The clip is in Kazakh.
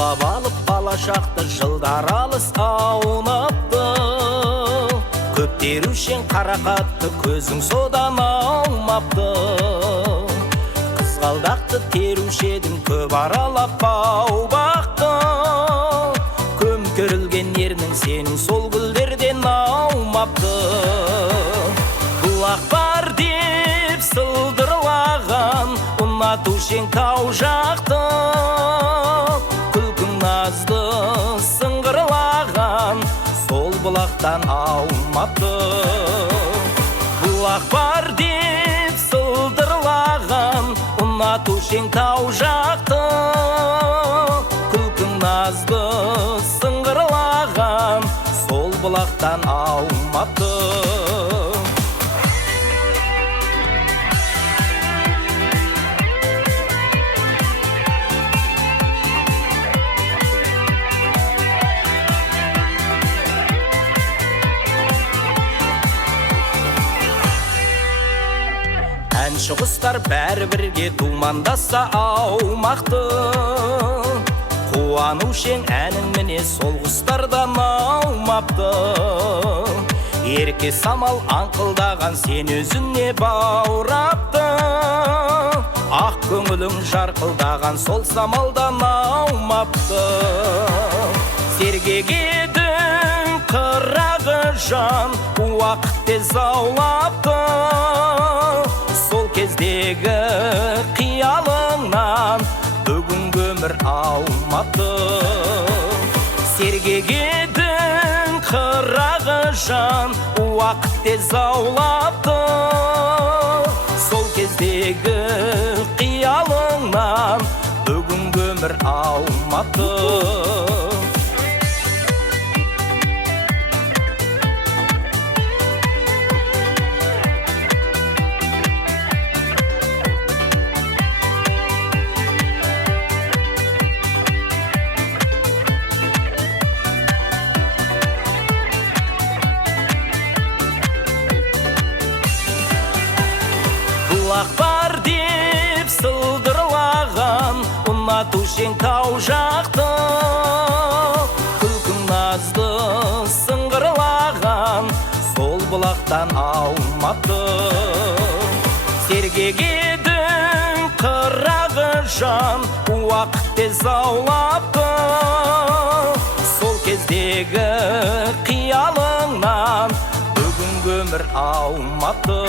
Улап алып бала шақты жылдар алыс аунапты. Көп терушен қарақатты көзің содан аумапты. Қызғалдақты терушедің көп аралап бау бақты. Көмкөрілген ернің сенің сол гүлдерден аумапты. Бұлақ бар деп сылдырлаған ұнатушең тау жақты. Күлкің назды сыңғырлаған сол бұлақтан аумапты. Бұлақ бар деп сылдырлаған ұнатушең тау жақты. Күлкің назды сыңғырлаған сол бұлақтан аумапты. Әнші құстар бәрі бірге думандаса аумақты. Қуанушең әнің міне сол құстардан аумапты. Ерке самал аңқылдаған сен өзіне баурапты. Ақ көңілің жарқылдаған сол самалдан аумапты. Сергек едің қырағы жан уақыт тез аулапты. Сол кездегі қиялыңнан бүгінгі өмір аумапты. Сергек едің қырағы жан уақыт тез аулапты. Сол кездегі қиялыңнан бүгінгі өмір аумапты. Бұлақ бар деп сылдырлаған ұнатушең тау жақты. Күлкің назды сыңғырлаған сол бұлақтан аумапты. Сергек едің қырағы жан уақыт тез аулапты. Сол кездегі қиялыңнан бүгінгі өмір аумапты.